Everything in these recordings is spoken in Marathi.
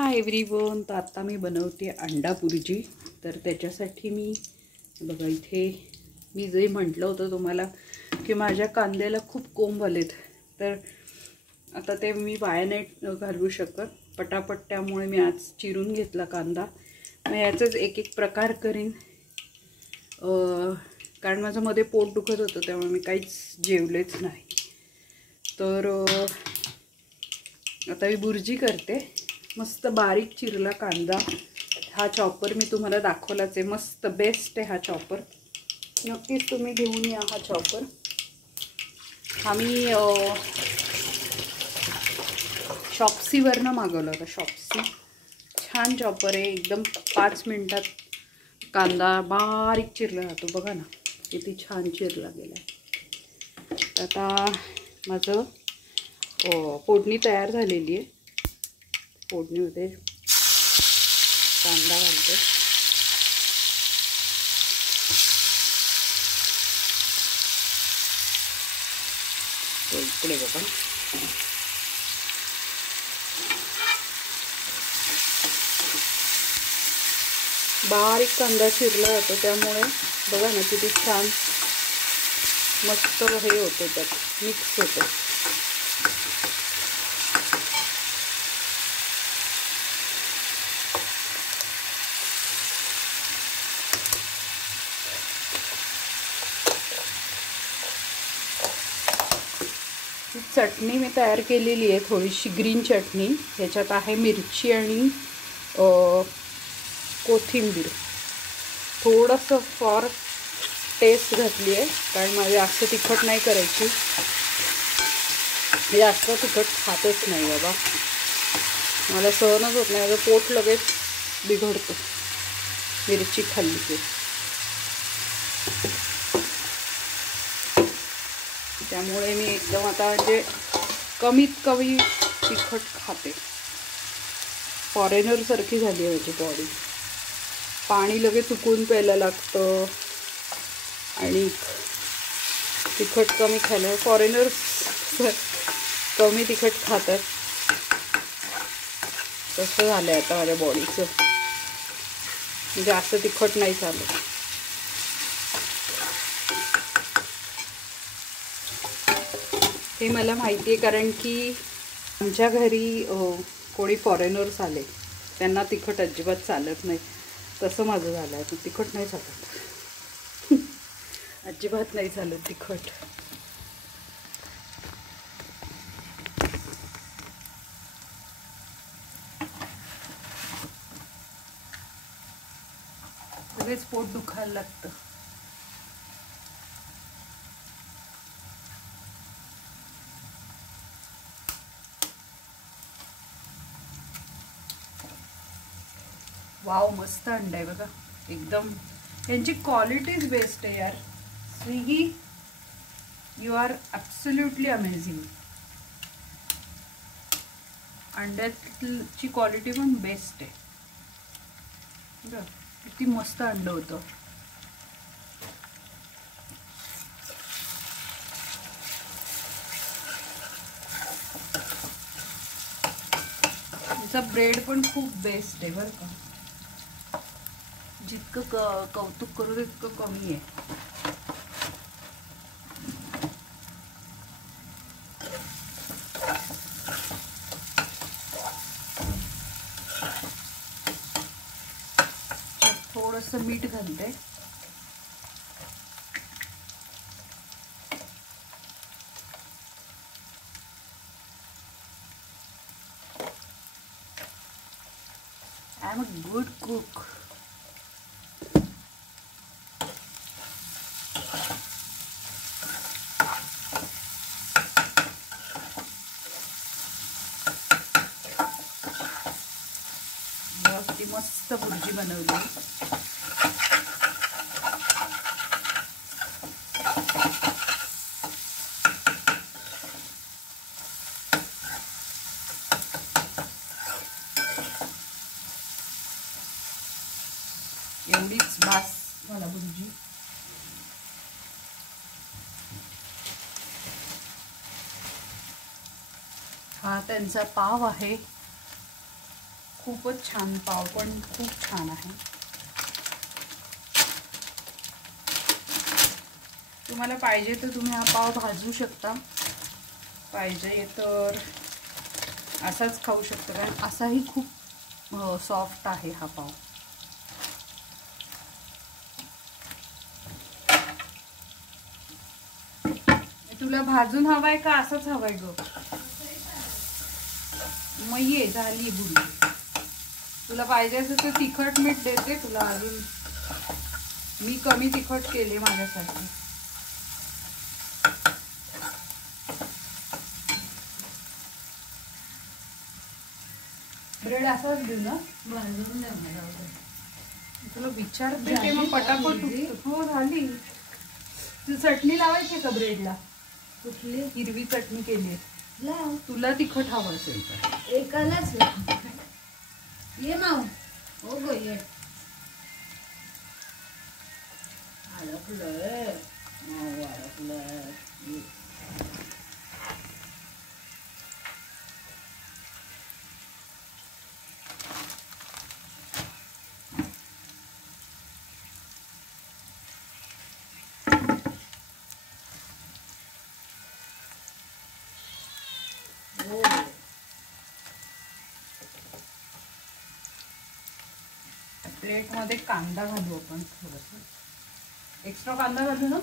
Hi everyone. तर आता मी बनवते अंडा भुर्जी. तर त्याच्यासाठी मी बघा इथे मी जे म्हटलं होतं तुम्हाला की माझ्या कांद्याला खूप कोंब आलेत, तर आता ते मी वाया नाही घालवू शकत पटापट, त्यामुळे मी आज चिरून घेतला कांदा. मग याचाच एक एक प्रकार करीन, कारण माझं मध्ये पोट दुखत होतं त्यामुळे मी काहीच जेवलेच नाही. तर आता मी भुर्जी करते. मस्त बारीक चिरला कांदा. हा चॉपर मी तुम्हाला दाखवलाच आहे, मस्त बेस्ट आहे हा चॉपर. नक्कीच तुम्ही घेऊन या हा चॉपर. हा मी शॉप्सीवरनं मागवला होता. शॉप्सी छान चॉपर आहे एकदम. 5 मिनिटात कांदा बारीक चिरला जातो. बघा ना किती छान चिरला गेला. आता माझं फोडणी तयार झालेली आहे. फोडणीमध्ये कांदा घालते. इकडे बघा बारीक कांदा चिरला जातो, त्यामुळे बघा ना किती छान मस्त हे होतं, त्यात मिक्स होतं. चटणी मी तयार केलेली आहे, थोडीशी ग्रीन चटणी. ह्याच्यात आहे मिरची आणि कोथिंबीर. थोडंसं फॉर टेस्ट घातली आहे, कारण माझी जास्त तिखट नाही करायची. जास्त तिखट खातच नाही बाबा, मला सहनच होत नाही. माझं पोट लगेच बिघडतं मिरची खाल्ली की. त्यामुळे मी एकदम आता म्हणजे कमीत कमी तिखट खाते. फॉरेनरसारखी झाली आहे माझी बॉडी. पाणी लगेच उकळून प्यायला लागतं आणि तिखट कमी खायला. फॉरेनर्स कमी तिखट खातात, तसं झालं आहे आता माझ्या बॉडीचं. जास्त तिखट नाही चालत. हे मला माहिती आहे, कारण की आमच्या घरी कोणी फॉरेनर्स आले, त्यांना तिखट अजिबात चालत नाही. तसं माझं झालं आहे. तिखट नाही चालत अजिबात नाही चालत तिखट. लगेच पोट दुखायला लागतं. वाव, मस्त अंडा आहे बघा एकदम. यांची क्वालिटीज बेस्ट आहे यार. Swiggy, you are absolutely amazing. अंड्याची क्वालिटी पण बेस्ट आहे. बघा किती मस्त अंडं होतं. याचा ब्रेड पण खूप बेस्ट आहे बरं का. जितकं कौतुक करू तितकं कमी आहे. थोडंसं मीठ घालते. I am a good cook. मस्त भुर्जी बनवली. एवढीच बास मला भुर्जी. हा त्यांचा पाव आहे. खूपच छान, पाव पण खूप छान आहे. तुम्हाला पाहिजे तर तुम्ही हा पाव भाजू शकता, पाहिजे तर असाच खाऊ शकता, कारण असाही खूप सॉफ्ट आहे हा पाव. तुला भाजून हवाय का असाच हवाय ग? मग ये, झाली बुडी. तुला पाहिजे असेल तर तिखट मीठ देते तुला अजून, मी कमी तिखट केले माझ्यासाठी. ब्रेड असाच देऊ ना? भाजून द्या मला. तुला विचारते ते मग पटापट. हो झाली. तू चटणी लावायची का ब्रेडला? कुठली? हिरवी चटणी केली. लाव. तुला तिखट हवं असेल तर एकालाच लाव. ये माऊ. हो गो ये. अडकलं. माऊ अडकलं. प्लेट मध्ये कांदा घालू आपण, थोडस एक्स्ट्रा कांदा घालू ना.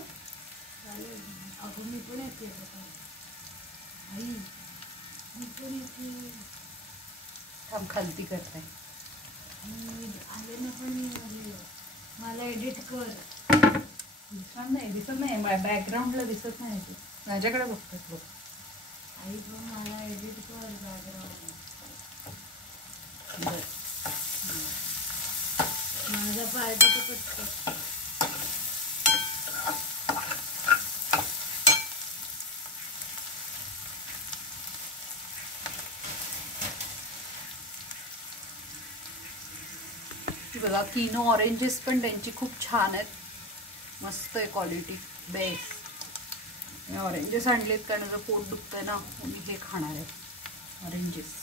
अगं मी पण येते आई, मी पण येते. थांब, खालती करताय. आले ना पण मला एडिट कर. दिसत नाही बॅकग्राऊंडला दिसत नाही. ते माझ्याकडे बघतात बघ. आई पण मला एडिट कर बॅकग्राऊंड. माझा पार्ट तर पटकन. बघा, किनो ऑरेंजेस पण त्यांची खूप छान आहेत, मस्त आहे क्वालिटी, बेस्ट. मी ऑरेंजेस आणलेत कारण माझं पोट दुखतंय ना, मी हे खाणार आहे ऑरेंजेस.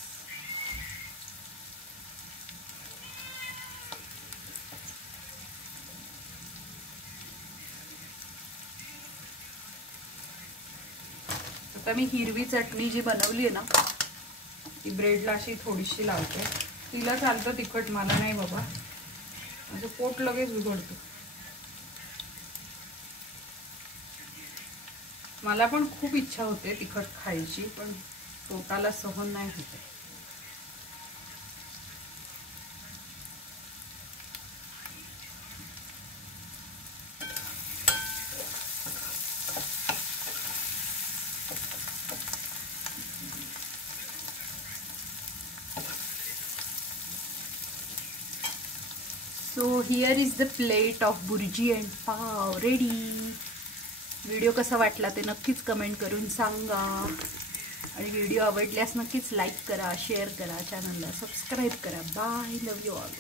आता मी हिरवी चटणी जी बनवली आहे ना, ती ब्रेडला अशी थोडीशी लावते. तिला चालतं तिखट, मला नाही बाबा, माझं पोट लगेच बिघडतं. मला पण खूप इच्छा होते तिखट खायची, पण पोटाला सहन नाही होते. So here is the plate of bhurji and pav ready. Video कसा वाटला ते नक्कीच कमेंट करून सांगा, आणि व्हिडिओ आवडल्यास नक्कीच लाईक करा, शेअर करा, चॅनलला सबस्क्राईब करा. Bye, love you all.